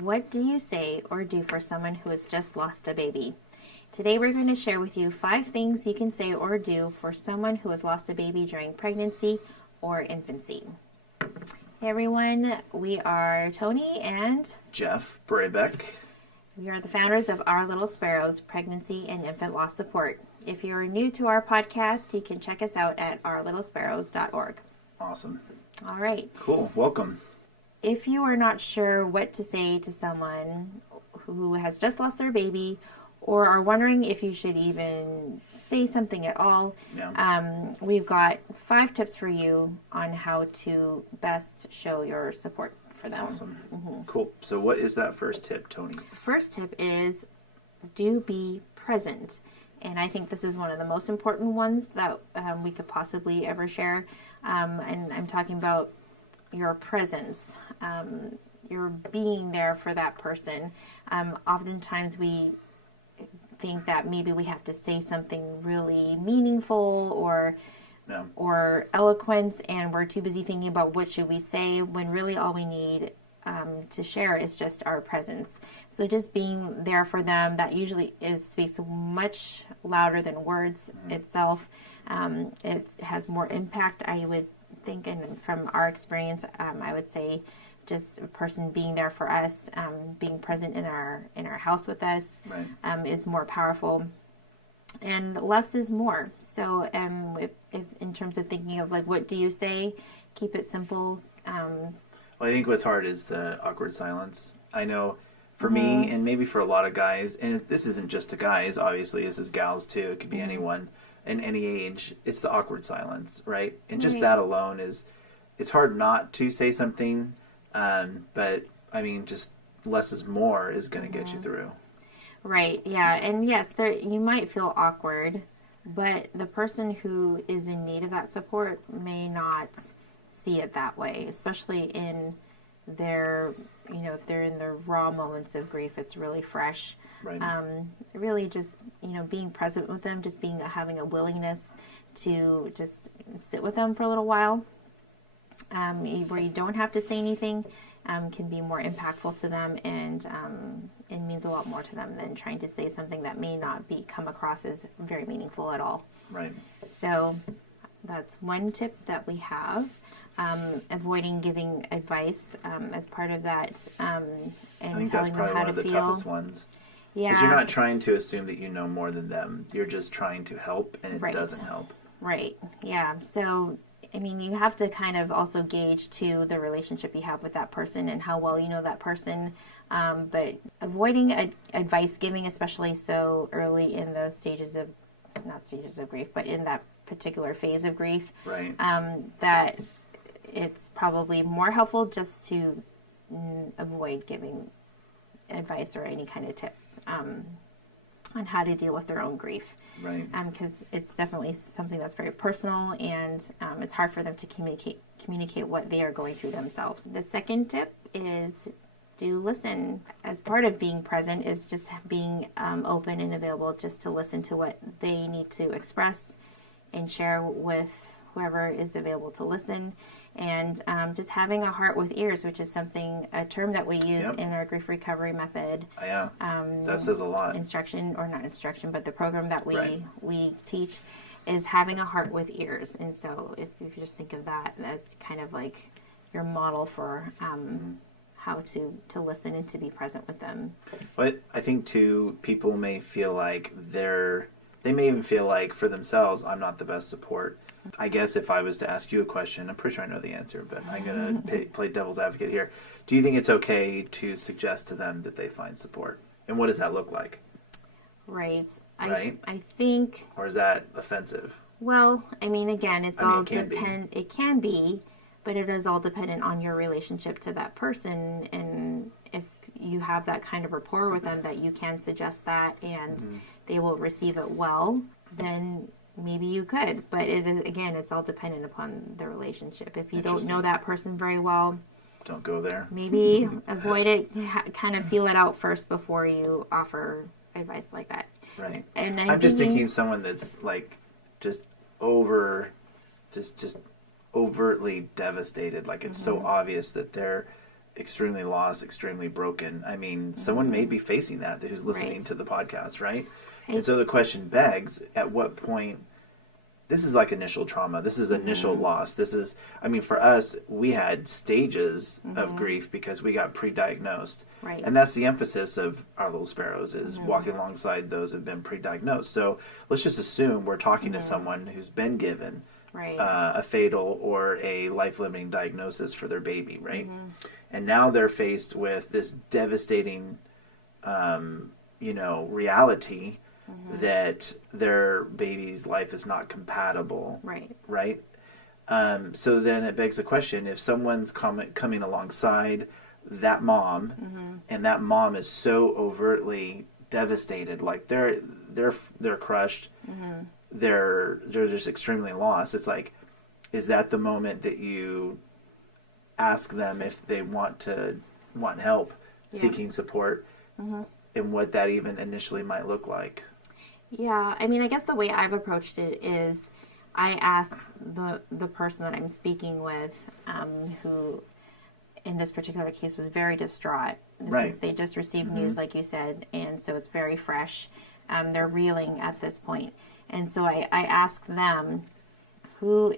What do you say or do for someone who has just lost a baby? Today we're going to share with you 5 things you can say or do for someone who has lost a baby during pregnancy or infancy. Hey everyone, we are Tony and Jeff Brabeck. We are the founders of Our Little Sparrows Pregnancy and Infant Loss Support. If you're new to our podcast, you can check us out at ourlittlesparrows.org. Awesome. All right. Cool. Welcome. If you are not sure what to say to someone who has just lost their baby or are wondering if you should even say something at all, we've got 5 tips for you on how to best show your support for them. Awesome. Mm-hmm. Cool. So what is that first tip, Tony? The first tip is do be present. And I think this is one of the most important ones that we could possibly ever share. And I'm talking about your presence, your being there for that person. Oftentimes we think that maybe we have to say something really meaningful or eloquent, and we're too busy thinking about what should we say, when really all we need to share is just our presence. So just being there for them, that usually speaks much louder than words itself. It has more impact, I would think, and from our experience, I would say just a person being there for us, being present in our house with us, is more powerful. And less is more. So if in terms of thinking of like, what do you say, keep it simple. Well, I think what's hard is the awkward silence. I know for me, and maybe for a lot of guys, and this isn't just to guys, obviously, this is gals too, it could be anyone in any age, it's the awkward silence, right? And just that alone it's hard not to say something, but I mean, just less is more is going to get you through. Right, yeah, and yes, you might feel awkward, but the person who is in need of that support may not see it that way, especially in their, if they're in the raw moments of grief, it's really fresh. Right. Really just, being present with them, just having a willingness to just sit with them for a little while, where you don't have to say anything, can be more impactful to them, and it means a lot more to them than trying to say something that may not come across as very meaningful at all. Right. So that's one tip that we have. Avoiding giving advice as part of that, and I think telling them how to feel. That's probably one of the toughest ones. Yeah. Because you're not trying to assume that you know more than them. You're just trying to help, and it doesn't help. Right. Yeah. So, I mean, you have to kind of also gauge, too, the relationship you have with that person and how well you know that person. But avoiding advice giving, especially so early in the not stages of grief, but in that particular phase of grief. Right. That it's probably more helpful just to avoid giving advice or any kind of tips on how to deal with their own grief. Right. Because it's definitely something that's very personal, and it's hard for them to communicate what they are going through themselves. The second tip is do listen. As part of being present is just being open and available just to listen to what they need to express and share with whoever is available to listen, and just having a heart with ears, which is a term that we use in our grief recovery method. Yeah, that says a lot. But the program that we teach is having a heart with ears. And so if you just think of that as kind of like your model for how to listen and to be present with them. But I think too, people may feel like they may even feel like for themselves, I'm not the best support. I guess if I was to ask you a question, I'm pretty sure I know the answer, but I'm going to play devil's advocate here. Do you think it's okay to suggest to them that they find support? And what does that look like? Right. I think... Or is that offensive? Well, I mean, again, it can be, but it is all dependent on your relationship to that person, and if you have that kind of rapport with them that you can suggest that and they will receive it well, then maybe you could. But it's all dependent upon the relationship. If you don't know that person very well, don't go there. Maybe avoid it, kind of feel it out first before you offer advice like that. Right. And I'm just thinking someone that's like just overtly devastated. Like it's so obvious that extremely lost, extremely broken. I mean, someone may be facing that who's listening to the podcast, right? And so the question begs, at what point, this is like initial trauma. This is initial loss. This is, I mean, for us, we had stages of grief because we got pre-diagnosed. Right. And that's the emphasis of our little sparrows, is walking alongside those who've been pre-diagnosed. So let's just assume we're talking to someone who's been given a fatal or a life-limiting diagnosis for their baby, right? And now they're faced with this devastating, reality that their baby's life is not compatible. Right? So then it begs the question, if someone's coming alongside that mom, and that mom is so overtly devastated, like they're crushed, they're just extremely lost. It's like, is that the moment that you ask them if they want help, seeking support, and what that even initially might look like? Yeah, I mean, I guess the way I've approached it is I ask the person that I'm speaking with, who in this particular case was very distraught. They just received news, like you said, and so it's very fresh. They're reeling at this point. And so I ask them, who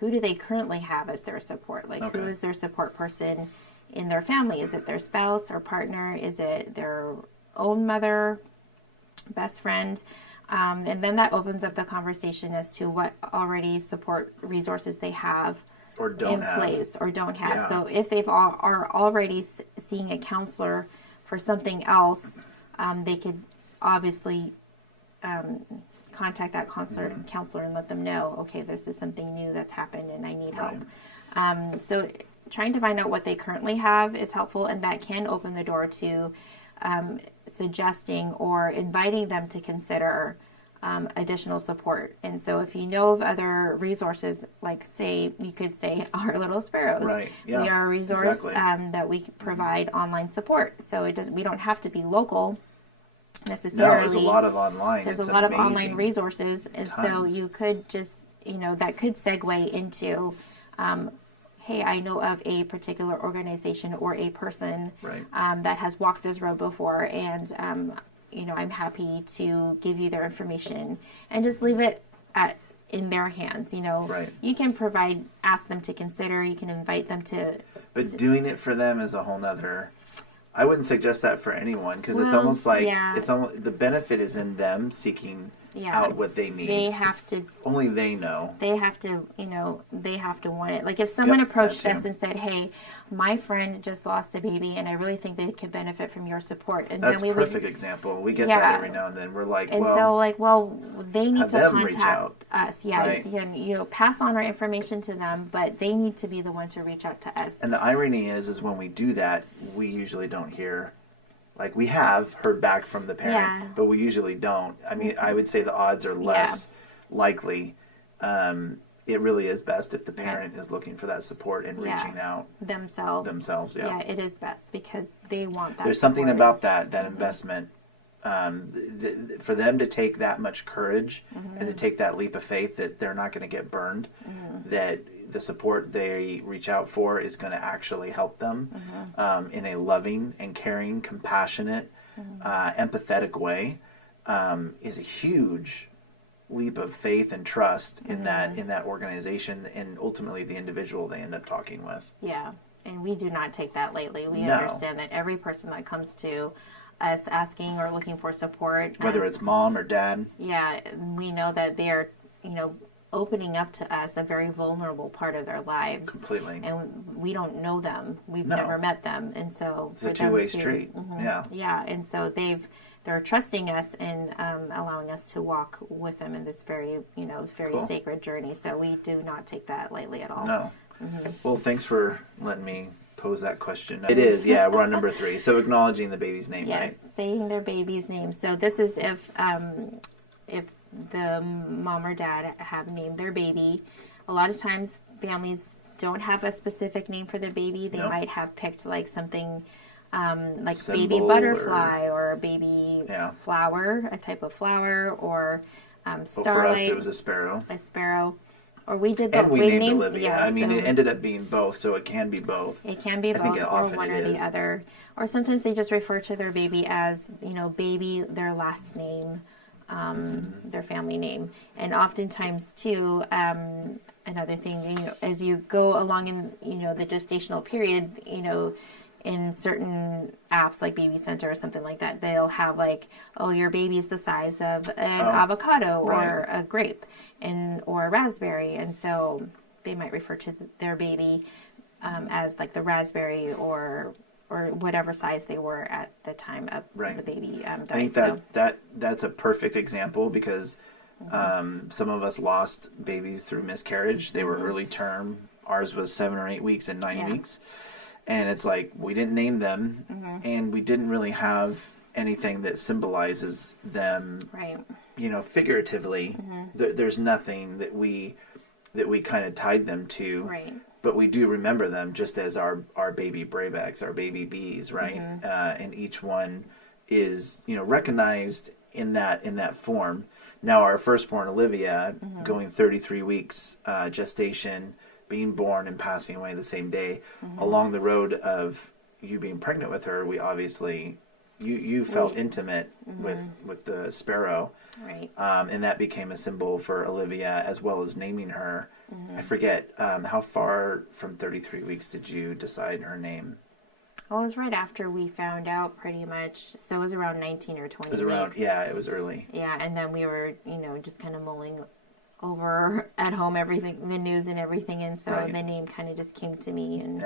do they currently have as their support? Like, who is their support person in their family? Is it their spouse or partner? Is it their own mother, best friend? And then that opens up the conversation as to what already support resources they have in place or don't have. Yeah. So if they've are already seeing a counselor for something else, they could obviously contact that counselor and let them know, okay, this is something new that's happened and I need help. So trying to find out what they currently have is helpful, and that can open the door to suggesting or inviting them to consider additional support. And so if you know of other resources, like you could say our Little Sparrows. Right. Yeah, we are a resource that we provide online support. So we don't have to be local necessarily. No, there's a lot of online. There's a lot of online resources. And so you could just, that could segue into, hey, I know of a particular organization or a person that has walked this road before, and I'm happy to give you their information, and just leave it in their hands. You can ask them to consider, you can invite them to. But doing it for them is a whole nother. I wouldn't suggest that for anyone, because it's almost like the benefit is in them seeking out what they need. They have to. Only they know. They have to, they have to want it. Like if someone approached us and said, "Hey, my friend just lost a baby, and I really think they could benefit from your support," and that's then a perfect example. We get that every now and then. We're like, and they need to contact us. Yeah, pass on our information to them, but they need to be the one to reach out to us. And the irony is when we do that, we usually don't hear. Like, we have heard back from the parent, but we usually don't. I mean, I would say the odds are less likely. It really is best if the parent is looking for that support and reaching out themselves. Yeah, it is best because they want that. There's something about that investment, for them to take that much courage and to take that leap of faith that they're not going to get burned, that the support they reach out for is going to actually help them in a loving and caring, compassionate, empathetic way, is a huge leap of faith and trust in that organization and ultimately the individual they end up talking with. Yeah, and we do not take that lightly. We understand that every person that comes to us asking or looking for support, whether it's mom or dad, we know that they are, opening up to us a very vulnerable part of their lives. Completely. And we don't know them. We've never met them. And so it's a two-way street. Yeah. And so they're trusting us and allowing us to walk with them in this very, sacred journey. So we do not take that lightly at all. No. Well, thanks for letting me pose that question. It is, we're on number 3. So acknowledging the baby's name, right? Yes, saying their baby's name. So this is if the mom or dad have named their baby. A lot of times families don't have a specific name for their baby. They might have picked like something like symbol, baby butterfly or a baby flower, a type of flower, or starlight. For us it was a sparrow. Or we did both. And we named Olivia. Yeah, I mean, so it ended up being both, so it can be both. it can be I think both, it or often one it or the is. other. Or sometimes they just refer to their baby as, baby, their last name, their family name. And oftentimes, too, another thing, as you go along in, the gestational period, in certain apps like Baby Center or something like that, they'll have like, oh, your baby's the size of an avocado or a grape or a raspberry. And so they might refer to their baby as like the raspberry or whatever size they were at the time of the baby died. I think that's a perfect example because some of us lost babies through miscarriage. They were early term. Ours was 7 or 8 weeks and 9 weeks. And it's like we didn't name them, and we didn't really have anything that symbolizes them, figuratively. There's nothing that we kind of tied them to. Right. But we do remember them just as our baby Bravex, our baby bees, right? And each one is, recognized in that form. Now our firstborn Olivia, going 33 weeks gestation, being born and passing away the same day, along the road of you being pregnant with her, we obviously you felt intimate with the sparrow, right? And that became a symbol for Olivia as well as naming her. I forget how far from 33 weeks did you decide her name? Well, it was right after we found out, pretty much. So it was around 19 or 20 It was around, weeks. yeah, it was early. Yeah, and then we were, just kind of mulling over at home everything, the news and everything, and so the name kind of just came to me, and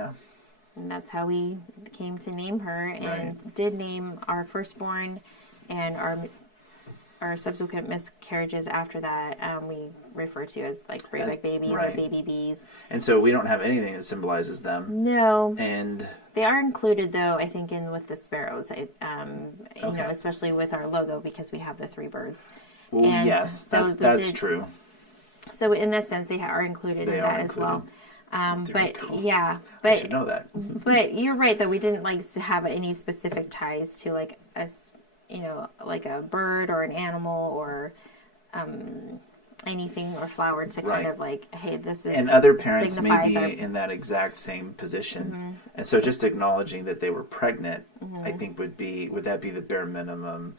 that's how we came to name her, and did name our firstborn and our subsequent miscarriages after that. We refer to as like Bravex babies or baby bees. And so we don't have anything that symbolizes them. No. And they are included, though, I think, in with the sparrows. Especially with our logo, because we have the 3 birds. Well, and yes, so that's true. So in this sense, they are included in that as well. But I should know that. But you're right, though. We didn't like to have any specific ties to like like a bird or an animal or anything or flower to kind of like, hey, this is. And other parents may be in that exact same position, and so just acknowledging that they were pregnant, I think would that be the bare minimum?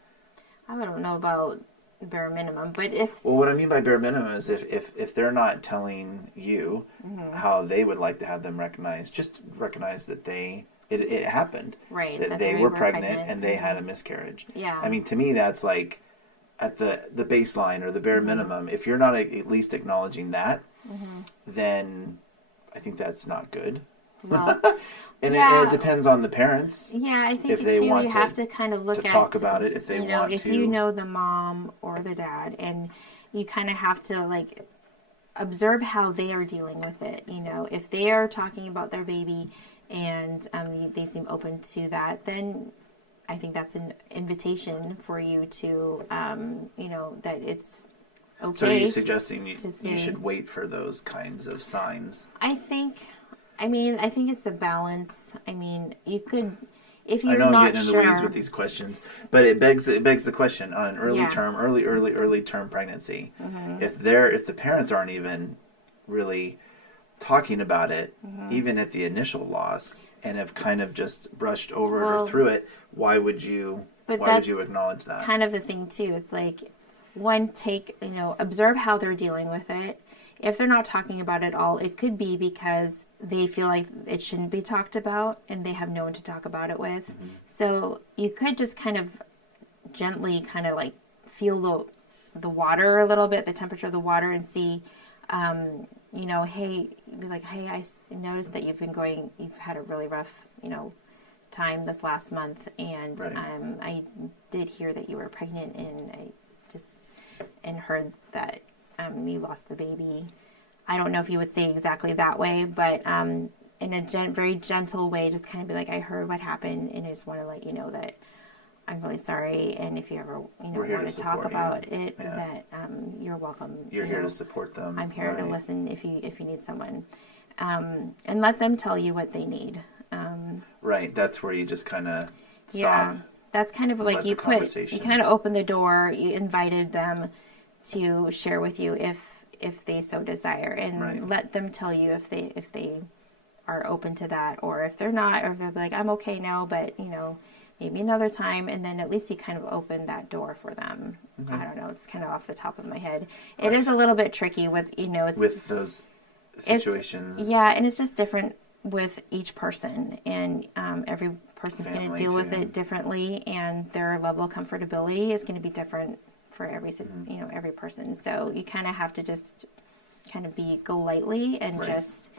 I don't know about bare minimum, but what I mean by bare minimum is if they're not telling you how they would like to have them recognized, just recognize that it happened, right? That they were pregnant and they had a miscarriage. Yeah. I mean, to me, that's like at the baseline or the bare minimum. If you're not at least acknowledging that, then I think that's not good. Well, and it depends on the parents. Yeah, I think if they want you have to kind of look to at talk about it if they want if to. you know the mom or the dad, and you kind of have to like observe how they are dealing with it. If they are talking about their baby and they seem open to that, then I think that's an invitation for you to that it's okay. So are you suggesting you should wait for those kinds of signs? I think it's a balance. I mean, you could, if you're I know not I'm getting in the weeds with these questions, but it begs the question on an early term pregnancy. If the parents aren't even really talking about it, even at the initial loss, and have kind of just brushed over it or through it, why would you acknowledge that? Kind of the thing too. It's like, observe how they're dealing with it. If they're not talking about it all, it could be because they feel like it shouldn't be talked about and they have no one to talk about it with. So you could just kind of gently kind of like feel the water a little bit, the temperature of the water, and see, hey, be like, hey, I noticed that you've had a really rough, time this last month, and I did hear that you were pregnant, and I heard that you lost the baby. I don't know if you would say exactly that way, but in a very gentle way, just kind of be like, I heard what happened, and I just want to let you know that I'm really sorry, and if you ever want to talk about it, that you're welcome. You're here to support them. I'm here to listen if you need someone, and let them tell you what they need. Right, that's where you just kind of stop. Yeah, that's kind of like you kind of opened the door. You invited them to share with you if they so desire, and Right. let them tell you if they are open to that, or if they're not, or if they're like, I'm okay now, but maybe another time, and then at least you kind of open that door for them. Okay. I don't know, it's kind of off the top of my head. It is a little bit tricky with, it's With those situations. yeah, and it's just different with each person, and every person's going to Family, deal with too. it differently, and their level of comfortability is going to be different for every every person. So you kind of have to just kind of go lightly and Right. just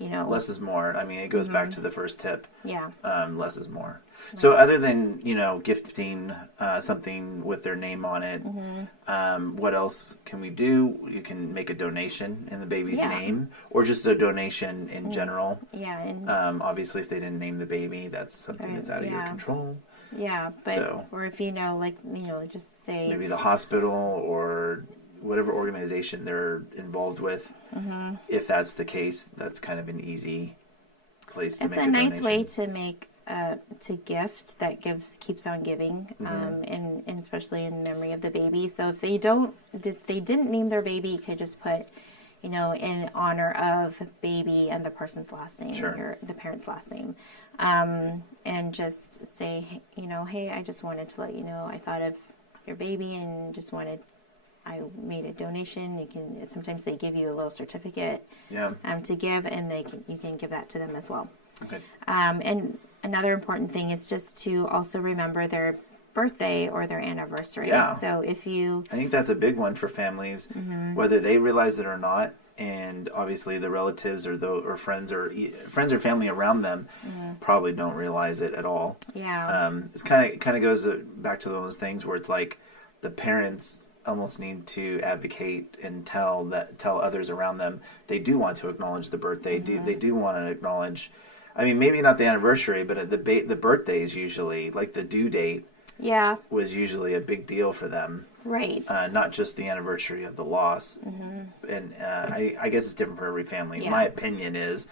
Less is more. I mean, it goes back to the first tip. yeah. Less is more. So other than, gifting something with their name on it, what else can we do? You can make a donation in the baby's Yeah. name, or just a donation in general. Yeah, and Obviously, if they didn't name the baby, that's something Right, that's out of your yeah. control. yeah, but So- or if just say Maybe the hospital or whatever organization they're involved with. If that's the case, that's kind of an easy place to it's make a a nice donation. way to make to gift that keeps on giving, and especially in memory of the baby. So if they didn't name their baby, you could just put in honor of baby and the person's last name, Sure. or the parent's last name, and just say, hey, I just wanted to let you know I thought of your baby and I made a donation. Sometimes they give you a little certificate Yeah. to give, and you can give that to them as well. Okay. And another important thing is just to also remember their birthday or their anniversary. Yeah. So if you I think that's a big one for families, whether they realize it or not. And obviously, the relatives or friends or family around them probably don't realize it at all. yeah It's kind of goes back to those things where it's like the parents almost need to advocate and tell others around them they do want to acknowledge the birthday. They do want to acknowledge. I mean, maybe not the anniversary, but the birthday is usually like the due date yeah was usually a big deal for them. right Not just the anniversary of the loss. And I guess it's different for every family. Yeah. My opinion is,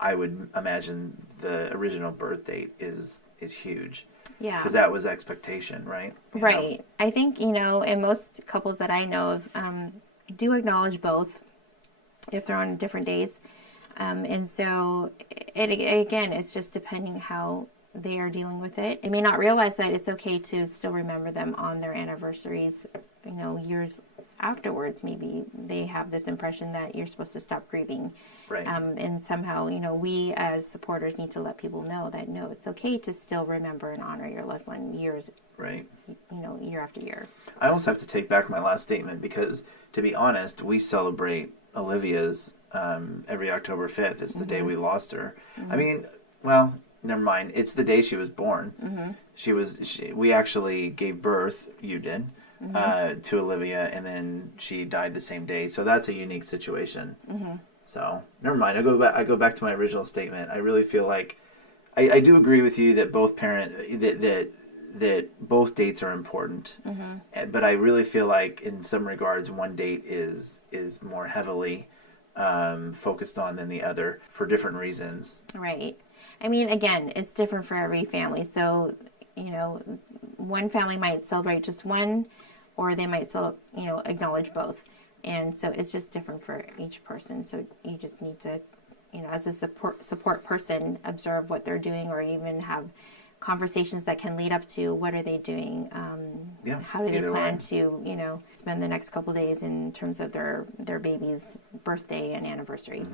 I would imagine the original birth date is huge. yeah Because that was expectation, right? You know? right. I think and most couples that I know of do acknowledge both if they're on different days, and so again, it's just depending how they are dealing with it. They may not realize that it's okay to still remember them on their anniversaries, years afterwards. Maybe they have this impression that you're supposed to stop grieving. Right. And somehow, we as supporters need to let people know that no, it's okay to still remember and honor your loved one years, Right. Year after year. I almost have to take back my last statement because, to be honest, we celebrate Olivia's every October 5th. It's the day we lost her. I mean, well, never mind. It's the day she was born. We actually gave birth, you did, to Olivia, and then she died the same day. So that's a unique situation. So never mind. I go back to my original statement. I really feel like I do agree with you that that both dates are important. But I really feel like in some regards one date is more heavily focused on than the other for different reasons. Right. I mean, again, it's different for every family. So, one family might celebrate just one, or they might acknowledge both. And so it's just different for each person. So you just need to, as a support person, observe what they're doing, or even have conversations that can lead up to what are they doing. How do they plan to, spend the next couple days in terms of their baby's birthday and anniversary.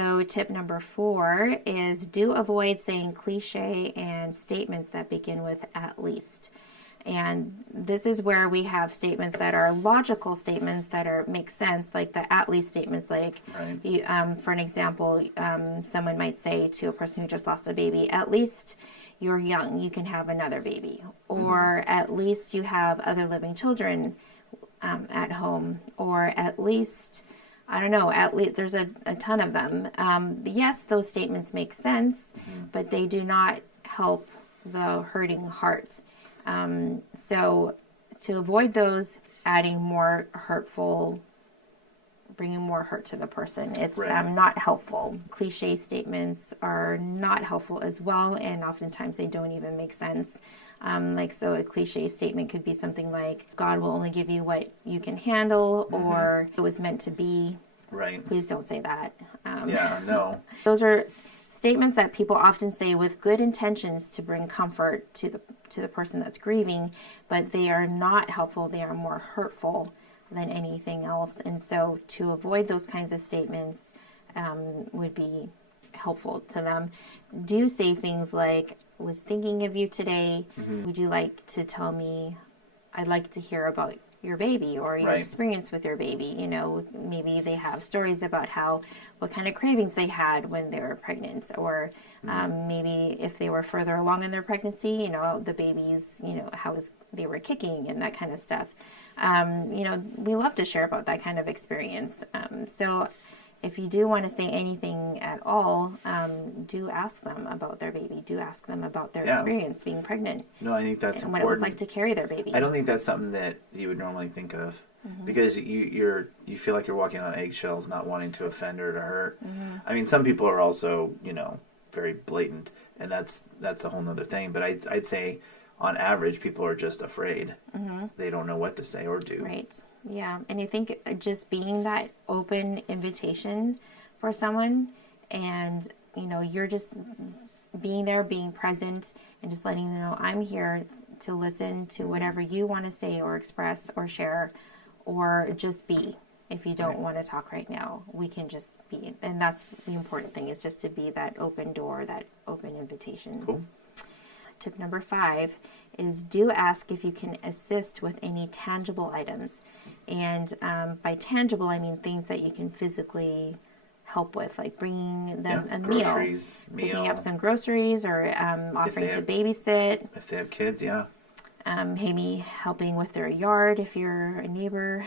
So tip number 4 is do avoid saying cliche and statements that begin with "at least." And this is where we have statements that are logical statements that make sense, like the "at least" statements. Like, Right. For an example, someone might say to a person who just lost a baby, "At least you're young, you can have another baby," or "at least you have other living children at home," or "at least." I don't know, at least there's a ton of them. Yes, those statements make sense, but they do not help the hurting heart. So to avoid those, adding more hurtful, bringing more hurt to the person, it's not helpful. Cliche statements are not helpful as well, and oftentimes they don't even make sense. Like, so a cliche statement could be something like, God will only give you what you can handle, or it was meant to be. Right. Please don't say that. Yeah, no. Those are statements that people often say with good intentions to bring comfort to the person that's grieving, but they are not helpful. They are more hurtful than anything else. And so to avoid those kinds of statements would be helpful to them. Do say things like, was thinking of you today. Would you like to tell me? I'd like to hear about your baby or your experience with your baby. You know, maybe they have stories about what kind of cravings they had when they were pregnant, or maybe if they were further along in their pregnancy, you know, the babies, you know, they were kicking and that kind of stuff. You know, we love to share about that kind of experience. So if you do want to say anything at all, do ask them about their baby. Do ask them about their experience being pregnant. No, I think that's and important. What it was like to carry their baby. I don't think that's something that you would normally think of, because you feel like you're walking on eggshells, not wanting to offend or to hurt. I mean, some people are also, you know, very blatant, and that's a whole nother thing. But I'd say, on average, people are just afraid. They don't know what to say or do. Right. Yeah, and I think just being that open invitation for someone, and, you know, you're just being there, being present, and just letting them know, I'm here to listen to whatever you want to say or express or share, or just be. If you don't want to talk right now, we can just be. And that's the important thing, is just to be that open door, that open invitation. Cool. Tip number 5 is, do ask if you can assist with any tangible items. And by tangible, I mean things that you can physically help with, like bringing them a meal, picking up some groceries, or offering to babysit. If they have kids, maybe helping with their yard if you're a neighbor.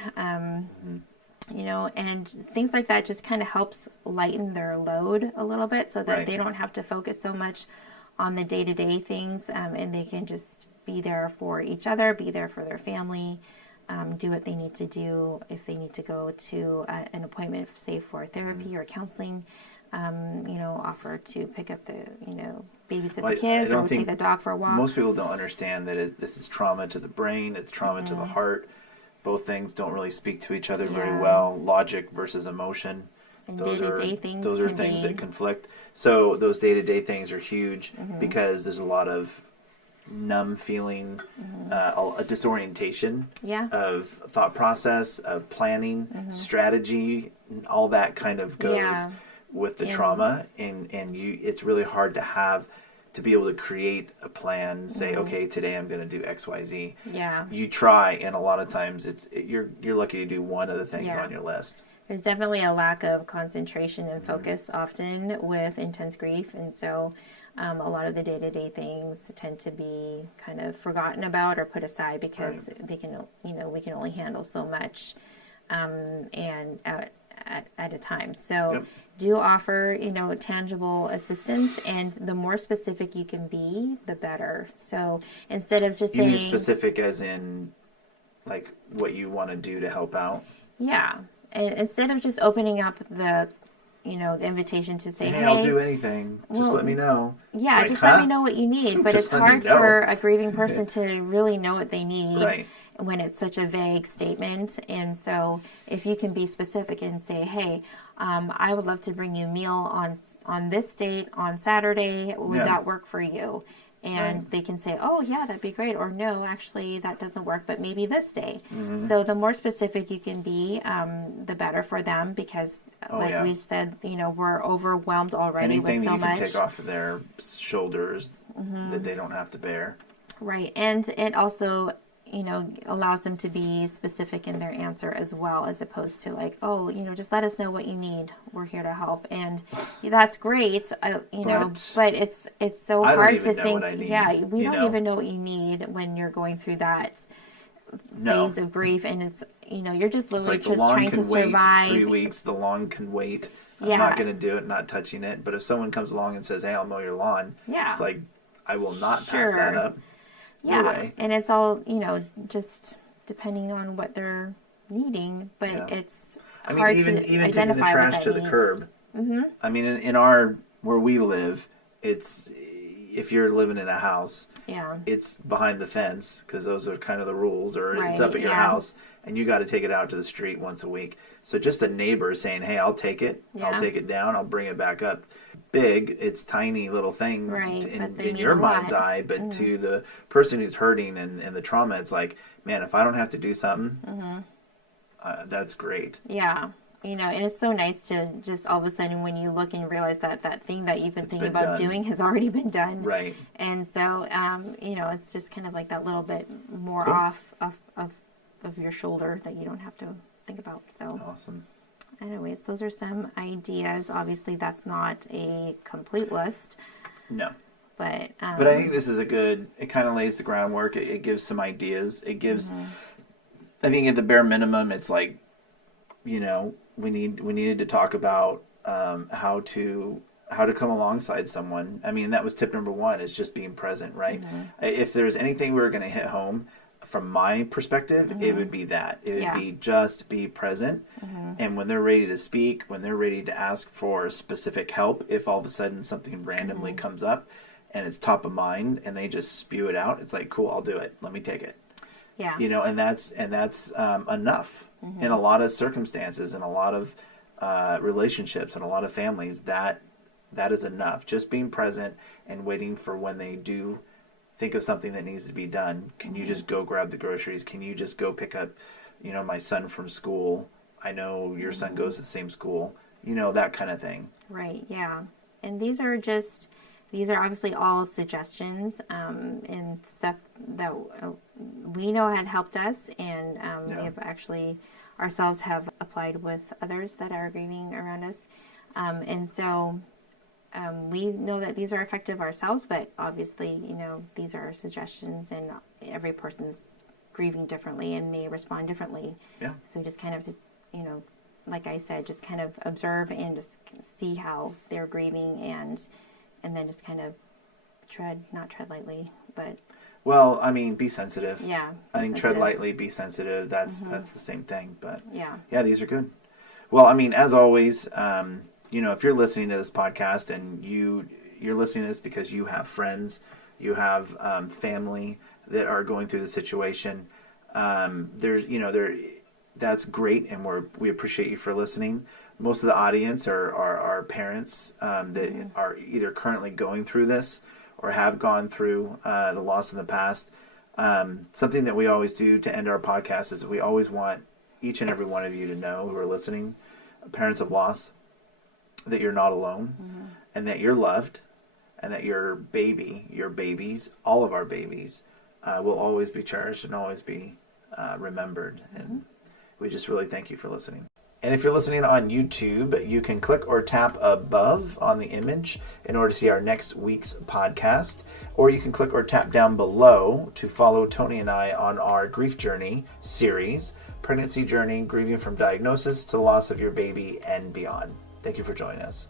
You know, and things like that just kind of helps lighten their load a little bit, so that they don't have to focus so much on the day-to-day things, and they can just be there for each other, be there for their family, do what they need to do. If they need to go to an appointment, say for therapy or counseling, you know, offer to pick up babysit the kids, or take the dog for a walk. Most people don't understand that this is trauma to the brain, it's trauma to the heart. Both things don't really speak to each other very well. Logic versus emotion. And day-to-day things are things that conflict. So those day-to-day things are huge, because there's a lot of numb feeling, a disorientation of thought process, of planning, strategy, all that kind of goes with the trauma. And it's really hard to be able to create a plan, say, okay, today I'm going to do X, Y, Z. Yeah. You try, and a lot of times you're lucky to do one of the things on your list. There's definitely a lack of concentration and focus often with intense grief, and so a lot of the day-to-day things tend to be kind of forgotten about or put aside, because we can only handle so much, and at a time. So do offer, you know, tangible assistance, and the more specific you can be, the better. So instead of just saying... You mean specific as in, like, what you want to do to help out? Yeah. And instead of just opening up the invitation to say, hey, I'll do anything. Just let me know. Yeah, like, just let me know what you need. But it's hard for a grieving person to really know what they need when it's such a vague statement. And so if you can be specific and say, hey, I would love to bring you a meal on this date on Saturday. Would that work for you? And they can say, oh, yeah, that'd be great. Or no, actually, that doesn't work, but maybe this day. So the more specific you can be, the better for them, because we said, you know, we're overwhelmed already with so much. Anything you can take off of their shoulders that they don't have to bear. Right. And it also, you know, allows them to be specific in their answer as well, as opposed to like, oh, you know, just let us know what you need. We're here to help. And that's great, but it's so hard to think. We don't even know what you need when you're going through that phase of grief. And it's, you know, you're just literally just trying to survive. 3 weeks, the lawn can wait. I'm not going to do it, not touching it. But if someone comes along and says, hey, I'll mow your lawn, it's like, I will not pass that up. Yeah, and it's all, you know, just depending on what they're needing, but it's hard to even identify taking the trash what to that the curb. I mean, in our where we live, it's if you're living in a house Yeah. it's behind the fence because those are kind of the rules, or it's Right, up at your yeah. house and you got to take it out to the street once a week. So just a neighbor saying, hey, I'll take it. Yeah. I'll take it down. I'll bring it back up. Big, it's tiny little thing Right, but they in mean your a mind's lot. eye, but to the person who's hurting and the trauma, it's like, man, if I don't have to do something, that's great. Yeah. And it's so nice to just all of a sudden when you look and realize that that thing that you've been thinking been about done. doing has already been done. Right. And so, it's just kind of like that little bit more Cool. off of your shoulder that you don't have to think about. So, Awesome. anyways, those are some ideas. Obviously, that's not a complete list, No. but But I think this is it kind of lays the groundwork. It gives some ideas. It gives, I think at the bare minimum, it's like, we needed to talk about how to come alongside someone. I mean, that was tip number 1, is just being present, right? If there's anything we were going to hit home from my perspective, it would be that. It would be just be present. And when they're ready to speak, when they're ready to ask for specific help, if all of a sudden something randomly comes up and it's top of mind and they just spew it out, it's like, cool, I'll do it. Let me take it. yeah, And that's enough in a lot of circumstances, in a lot of relationships, and a lot of families. That is enough. Just being present and waiting for when they do think of something that needs to be done. Can you just go grab the groceries? Can you just go pick up, my son from school? I know your son goes to the same school. That kind of thing. right, yeah. And these are obviously all suggestions and stuff that we know had helped us, and we have actually ourselves have applied with others that are grieving around us. And so we know that these are effective ourselves, but obviously, these are suggestions, and every person's grieving differently and may respond differently. Yeah. So just kind of to, like I said, just kind of observe and just see how they're grieving, and then just kind of not tread lightly, but Well, I mean, be sensitive. yeah. I think tread sensitive. lightly, be sensitive. That's the same thing. But Yeah. these are good. Well, I mean, as always, if you're listening to this podcast and you're listening to this because you have friends, you have family that are going through the situation, that's great, and we appreciate you for listening. Most of the audience are parents that are either currently going through this or have gone through the loss in the past. Something that we always do to end our podcast is that we always want each and every one of you to know, who are listening, parents of loss, that you're not alone, and that you're loved, and that your babies, all of our babies, will always be cherished and always be remembered. And we just really thank you for listening. And if you're listening on YouTube, you can click or tap above on the image in order to see our next week's podcast. Or you can click or tap down below to follow Tony and I on our Grief Journey series, Pregnancy Journey, Grieving from Diagnosis to the Loss of Your Baby and Beyond. Thank you for joining us.